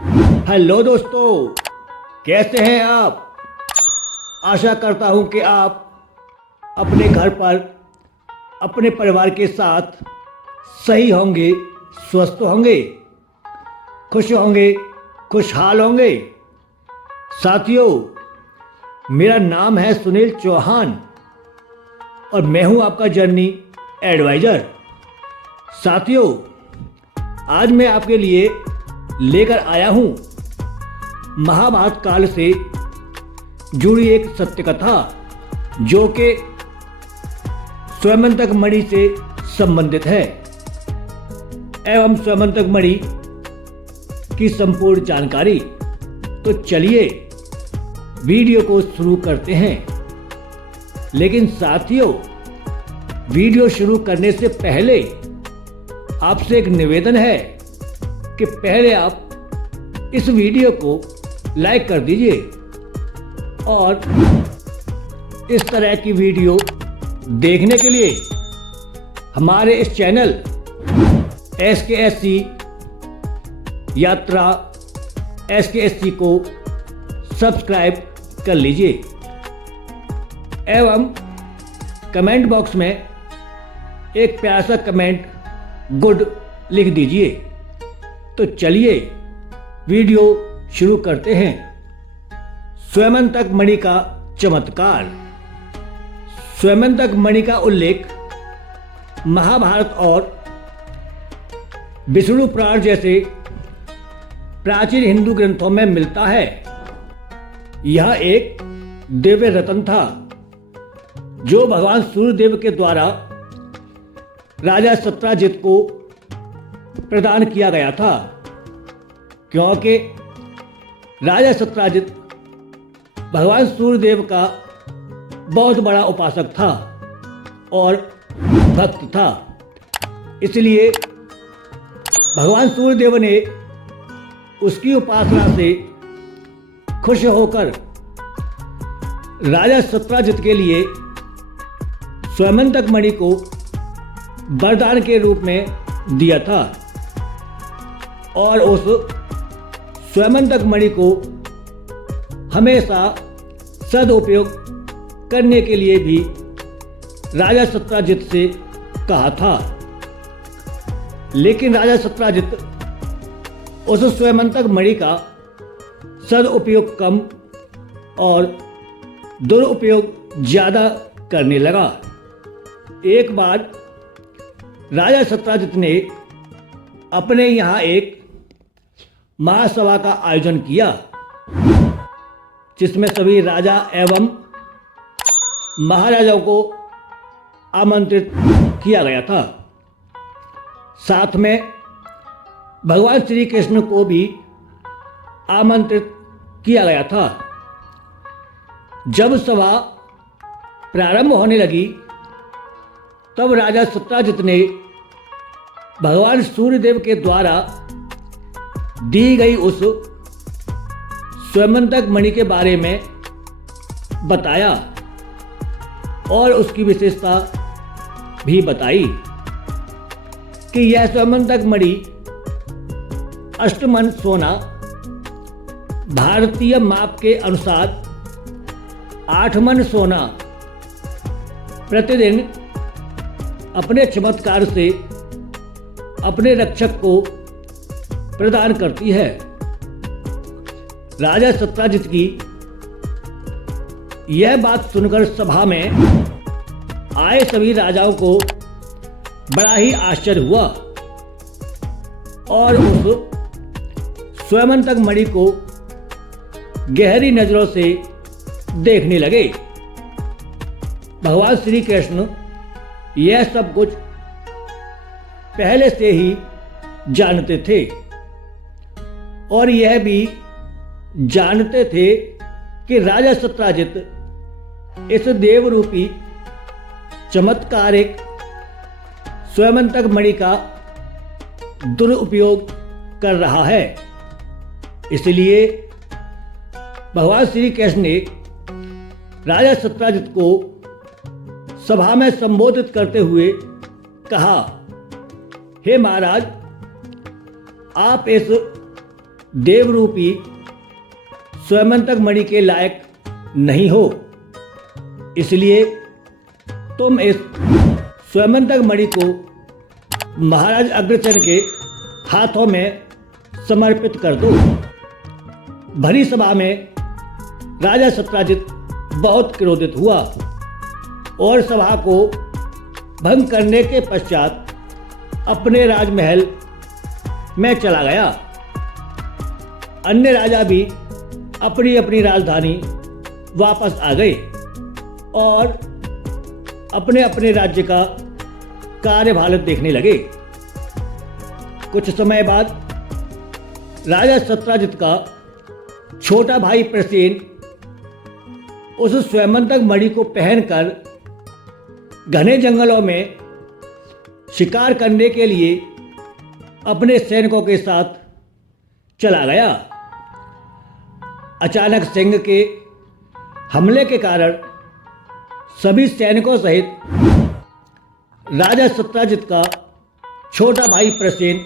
Hello दोस्तों, कैसे हैं आप। आशा करता हूं कि आप अपने घर पर अपने परिवार के साथ सही होंगे, स्वस्थ होंगे, खुश होंगे, खुशहाल होंगे। साथियों, मेरा नाम है सुनील चौहान और मैं हूं आपका जर्नी एडवाइज़र। साथियों, आज मैं आपके लिए लेकर आया हूं महाभारत काल से जुड़ी एक सत्य कथा, जो कि स्वयंवंतक मणि से संबंधित है एवं स्वयंवंतक मणि की संपूर्ण जानकारी। तो चलिए वीडियो को शुरू करते हैं। लेकिन साथियों, वीडियो शुरू करने से पहले आपसे एक निवेदन है कि पहले आप इस वीडियो को लाइक कर दीजिए और इस तरह की वीडियो देखने के लिए हमारे इस चैनल SKSC यात्रा SKSC को सब्सक्राइब कर लीजिए एवं कमेंट बॉक्स में एक प्यारा सा कमेंट गुड लिख दीजिए। तो चलिए वीडियो शुरू करते हैं। स्वयंवंतक मणि का चमत्कार। स्वयंवंतक मणि का उल्लेख महाभारत और विष्णु पुराण जैसे प्राचीन हिंदू ग्रंथों में मिलता है। यह एक दिव्य रत्न था जो भगवान सूर्यदेव के द्वारा राजा सत्राजित को प्रदान किया गया था, क्योंकि राजा सत्राजित भगवान सूर्यदेव का बहुत बड़ा उपासक था और भक्त था। इसलिए भगवान सूर्यदेव ने उसकी उपासना से खुश होकर राजा सत्राजित के लिए स्वयंवंतक मणि को वरदान के रूप में दिया था और उस स्वयंवंतक मणि को हमेशा सदुपयोग करने के लिए भी राजा सत्राजित से कहा था। लेकिन राजा सत्राजित उस स्वयंवंतक मणि का सदुपयोग कम और दुरुपयोग ज़्यादा करने लगा। एक बार राजा सत्राजित ने अपने यहाँ एक महासभा का आयोजन किया, जिसमें सभी राजा एवं महाराजाओं को आमंत्रित किया गया था। साथ में भगवान श्री कृष्ण को भी आमंत्रित किया गया था। जब सभा प्रारंभ होने लगी, तब राजा सत्राजित ने भगवान सूर्यदेव के द्वारा दी गई उस स्वयंवंतक मणि के बारे में बताया और उसकी विशेषता भी बताई कि यह स्वयंवंतक मणि अष्टमन सोना, भारतीय माप के अनुसार 8 मन सोना प्रतिदिन अपने चमत्कार से अपने रक्षक को प्रदान करती है। राजा सत्राजित की यह बात सुनकर सभा में आए सभी राजाओं को बड़ा ही आश्चर्य हुआ और उस स्वयंवंतक मणि को गहरी नजरों से देखने लगे। भगवान श्री कृष्ण यह सब कुछ पहले से ही जानते थे और यह भी जानते थे कि राजा सत्राजित इस देवरूपी चमत्कारिक स्वयंवंतक मणि का दुरुपयोग कर रहा है। इसलिए भगवान श्री कृष्ण ने राजा सत्राजित को सभा में संबोधित करते हुए कहा, हे महाराज, आप इस देवरूपी स्वयंतक मणि के लायक नहीं हो, इसलिए तुम इस स्वयंतक मणि को महाराज अग्रसेन के हाथों में समर्पित कर दो। भरी सभा में राजा सत्राजित बहुत क्रोधित हुआ और सभा को भंग करने के पश्चात अपने राजमहल में चला गया। अन्य राजा भी अपनी अपनी राजधानी वापस आ गए और अपने अपने राज्य का कार्यभार देखने लगे। कुछ समय बाद राजा सत्राजित का छोटा भाई प्रसेन उस स्वयंतक मणि को पहनकर घने जंगलों में शिकार करने के लिए अपने सैनिकों के साथ चला गया। अचानक सिंह के हमले के कारण सभी सैनिकों सहित राजा सत्राजित का छोटा भाई प्रसेन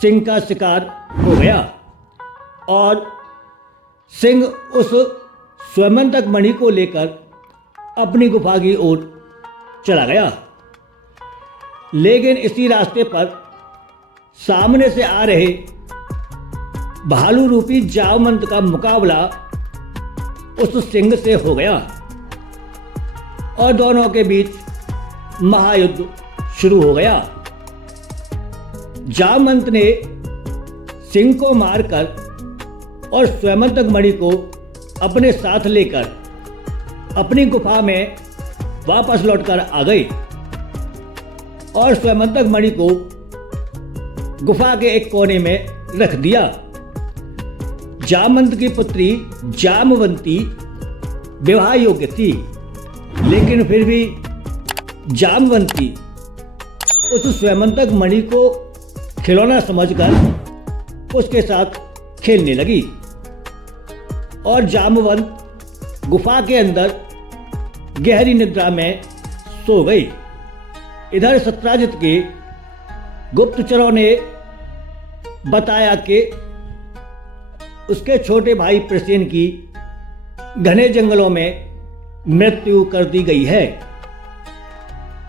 सिंह का शिकार हो गया और सिंह उस स्वयंतक मणि को लेकर अपनी गुफा की ओर चला गया। लेकिन इसी रास्ते पर सामने से आ रहे भालू रूपी जामवंत का मुकाबला उस सिंह से हो गया और दोनों के बीच महायुद्ध शुरू हो गया। जामवंत ने सिंह को मारकर और स्वयंतक मणि को अपने साथ लेकर अपनी गुफा में वापस लौटकर आ गए और स्वयंतक मणि को गुफा के एक कोने में रख दिया। जामवंत की पुत्री जामवंती विवाह योग्य थी, लेकिन फिर भी जामवंती उस स्वयंतक मणि को खिलौना समझकर उसके साथ खेलने लगी और जामवंत गुफा के अंदर गहरी निद्रा में सो गई। इधर सत्राजित के गुप्तचरों ने बताया कि उसके छोटे भाई प्रसेन की घने जंगलों में मृत्यु कर दी गई है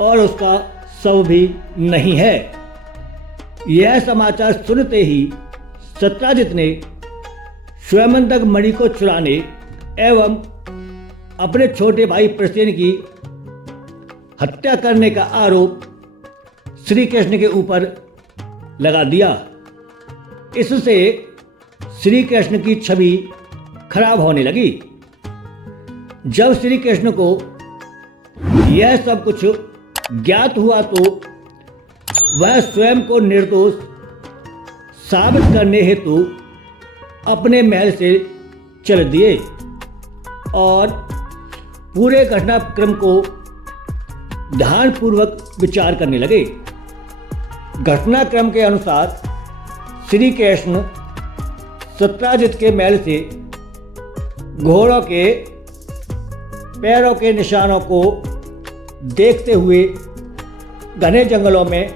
और उसका शव भी नहीं है। यह समाचार सुनते ही सत्राजित ने स्वयंतक मणि को चुराने एवं अपने छोटे भाई प्रसेन की हत्या करने का आरोप श्री कृष्ण के ऊपर लगा दिया। इससे श्री कृष्ण की छवि खराब होने लगी। जब श्री कृष्ण को यह सब कुछ ज्ञात हुआ तो वह स्वयं को निर्दोष साबित करने हेतु अपने महल से चल दिए और पूरे घटनाक्रम को ध्यानपूर्वक विचार करने लगे। घटनाक्रम के अनुसार श्री कृष्ण सत्राजित के महल से घोड़ों के पैरों के निशानों को देखते हुए घने जंगलों में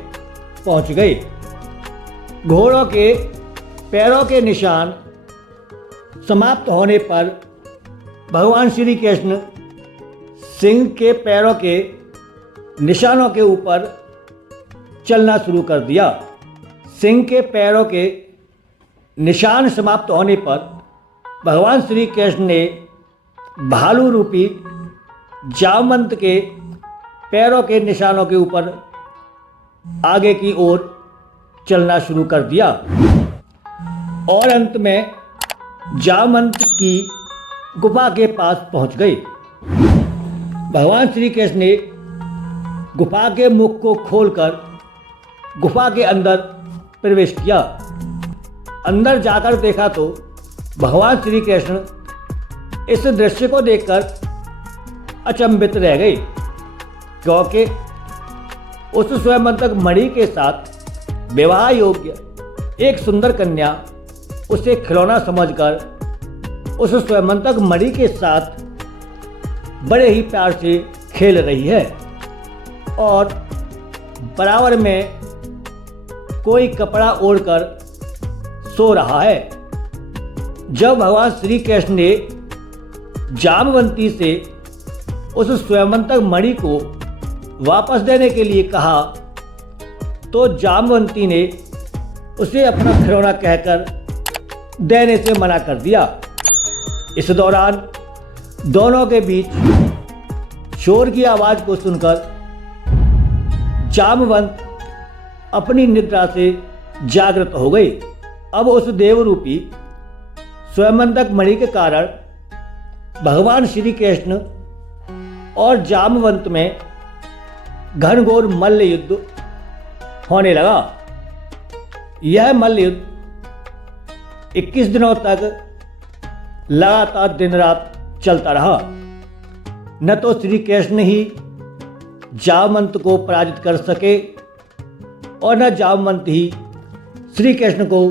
पहुंच गए। घोड़ों के पैरों के निशान समाप्त होने पर भगवान श्री कृष्ण सिंह के पैरों के निशानों के ऊपर चलना शुरू कर दिया। सिंह के पैरों के निशान समाप्त होने पर भगवान श्री कृष्ण ने भालू रूपी जामवंत के पैरों के निशानों के ऊपर आगे की ओर चलना शुरू कर दिया और अंत में जामवंत की गुफा के पास पहुंच गए। भगवान श्री कृष्ण ने गुफा के मुख को खोलकर गुफा के अंदर प्रवेश किया। अंदर जाकर देखा तो भगवान श्री कृष्ण इस दृश्य को देखकर अचंभित रह गए, क्योंकि उस स्वयंतक मणि के साथ विवाह योग्य एक सुंदर कन्या उसे खिलौना समझकर उस स्वयंतक मणि के साथ बड़े ही प्यार से खेल रही है और बराबर में कोई कपड़ा ओढ़कर सो रहा है। जब भगवान श्री कृष्ण ने जामवंती से उस स्वयंवंतक मणि को वापस देने के लिए कहा तो जामवंती ने उसे अपना खिलौना कहकर देने से मना कर दिया। इस दौरान दोनों के बीच शोर की आवाज़ को सुनकर जामवंत अपनी निद्रा से जागृत हो गई। अब उस देवरूपी स्वयंवंतक मणि के कारण भगवान श्री कृष्ण और जामवंत में घनघोर मल्ल युद्ध होने लगा। यह मल्ल युद्ध 21 दिनों तक लगातार दिन रात चलता रहा। न तो श्री कृष्ण ही जामवंत को पराजित कर सके और न जामवंत ही श्री कृष्ण को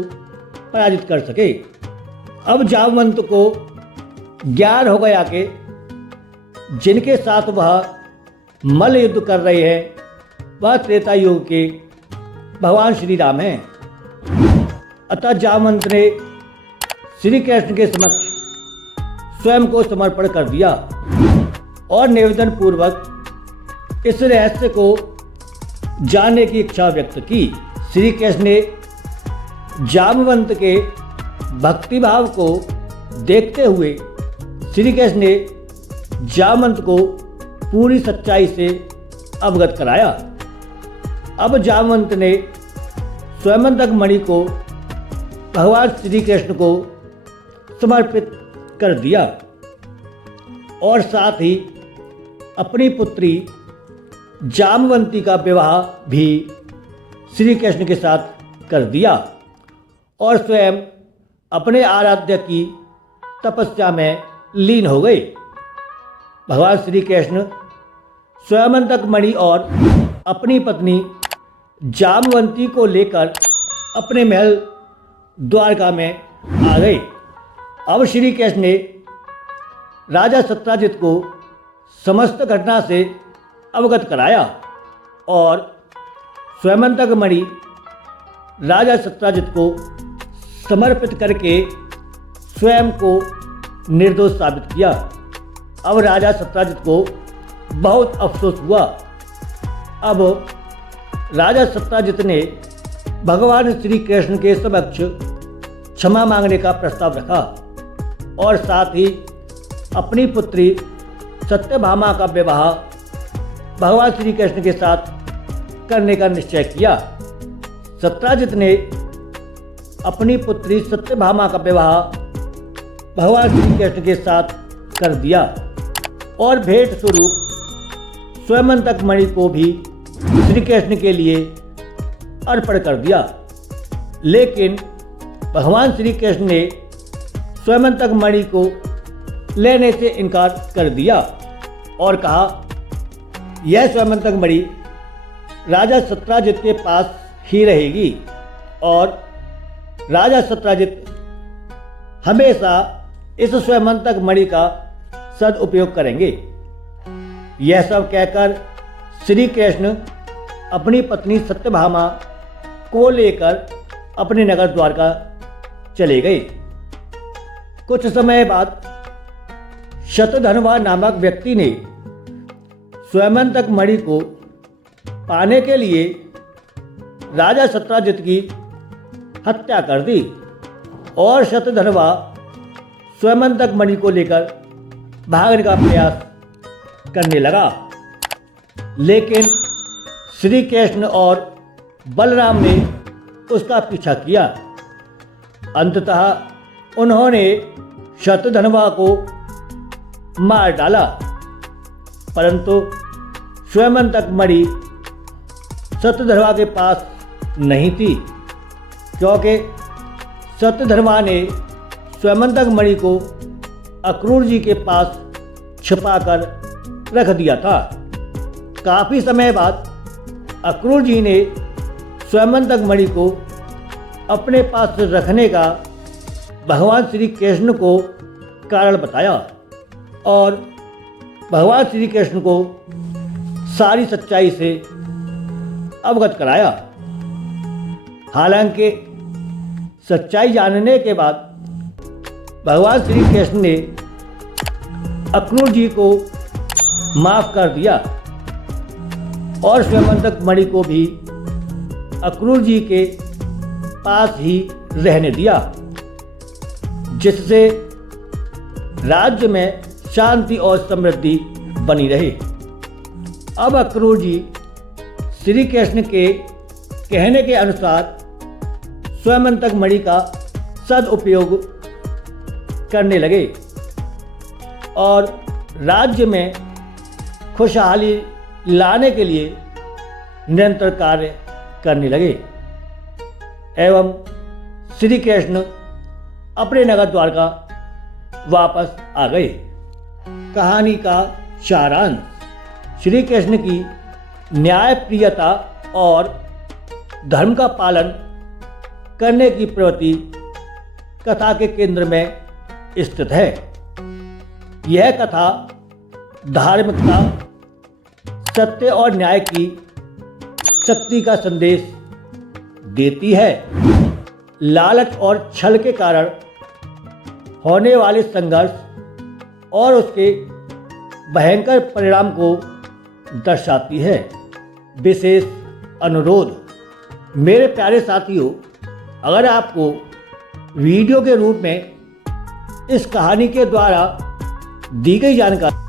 पराजित कर सके। अब जामवंत को ज्ञान हो गया कि जिनके साथ वह मल्ल युद्ध कर रहे हैं वह त्रेता युग के भगवान श्री राम हैं। अतः जामवंत ने श्री कृष्ण के समक्ष स्वयं को समर्पण कर दिया और निवेदन पूर्वक इस रहस्य को जानने की इच्छा व्यक्त की। श्री कृष्ण ने जामवंत के भक्तिभाव को देखते हुए श्री कृष्ण ने जामवंत को पूरी सच्चाई से अवगत कराया। अब जामवंत ने स्वयंवंतक मणि को भगवान श्री कृष्ण को समर्पित कर दिया और साथ ही अपनी पुत्री जामवंती का विवाह भी श्री कृष्ण के साथ कर दिया और स्वयं अपने आराध्य की तपस्या में लीन हो गए। भगवान श्री कृष्ण स्वयंवंतक मणि और अपनी पत्नी जामवंती को लेकर अपने महल द्वारका में आ गए। अब श्री कृष्ण ने राजा सत्राजित को समस्त घटना से अवगत कराया और स्वयंवंतक मणि राजा सत्राजित को समर्पित करके स्वयं को निर्दोष साबित किया। अब राजा सत्राजित को बहुत अफसोस हुआ। अब राजा सत्राजित ने भगवान श्री कृष्ण के समक्ष क्षमा मांगने का प्रस्ताव रखा और साथ ही अपनी पुत्री सत्यभामा का विवाह भगवान श्री कृष्ण के साथ करने का निश्चय किया। सत्राजित ने अपनी पुत्री सत्यभामा का विवाह भगवान श्री कृष्ण के साथ कर दिया और भेंट स्वरूप स्वयंवंतक मणि को भी श्री कृष्ण के लिए अर्पण कर दिया। लेकिन भगवान श्री कृष्ण ने स्वयंवंतक मणि को लेने से इनकार कर दिया और कहा यह स्वयंवंतक मणि राजा सत्राजित के पास ही रहेगी और राजा सत्राजित हमेशा इस स्वयंवंतक मणि का सदुपयोग करेंगे। यह सब कहकर श्री कृष्ण अपनी पत्नी सत्यभामा को लेकर अपने नगर द्वारका चले गए। कुछ समय बाद शतधन्वा नामक व्यक्ति ने स्वयंवंतक मणि को पाने के लिए राजा सत्राजित की हत्या कर दी और शतधन्वा स्वयंवंतक मणि को लेकर भागने का प्रयास करने लगा। लेकिन श्री कृष्ण और बलराम ने उसका पीछा किया। अंततः उन्होंने शतधन्वा को मार डाला, परंतु स्वयंवंतक मणि शतधन्वा के पास नहीं थी, क्योंकि शतधन्वा ने स्वयंवंतक मणि को अक्रूर जी के पास छिपाकर रख दिया था। काफ़ी समय बाद अक्रूर जी ने स्वयंवंतक मणि को अपने पास रखने का भगवान श्री कृष्ण को कारण बताया और भगवान श्री कृष्ण को सारी सच्चाई से अवगत कराया। हालांकि सच्चाई जानने के बाद भगवान श्री कृष्ण ने अक्रूर जी को माफ कर दिया और स्वयंवंतक मणि को भी अक्रूर जी के पास ही रहने दिया, जिससे राज्य में शांति और समृद्धि बनी रही। अब अक्रूर जी श्री कृष्ण के कहने के अनुसार स्वयंवंतक मणि का सदुपयोग करने लगे और राज्य में खुशहाली लाने के लिए निरंतर कार्य करने लगे एवं श्री कृष्ण अपने नगर द्वारका वापस आ गए। कहानी का सारांश: श्री कृष्ण की न्यायप्रियता और धर्म का पालन करने की प्रवृत्ति कथा के केंद्र में स्थित है। यह कथा धार्मिकता, सत्य और न्याय की शक्ति का संदेश देती है। लालच और छल के कारण होने वाले संघर्ष और उसके भयंकर परिणाम को दर्शाती है। विशेष अनुरोध: मेरे प्यारे साथियों, अगर आपको वीडियो के रूप में इस कहानी के द्वारा दी गई जानकारी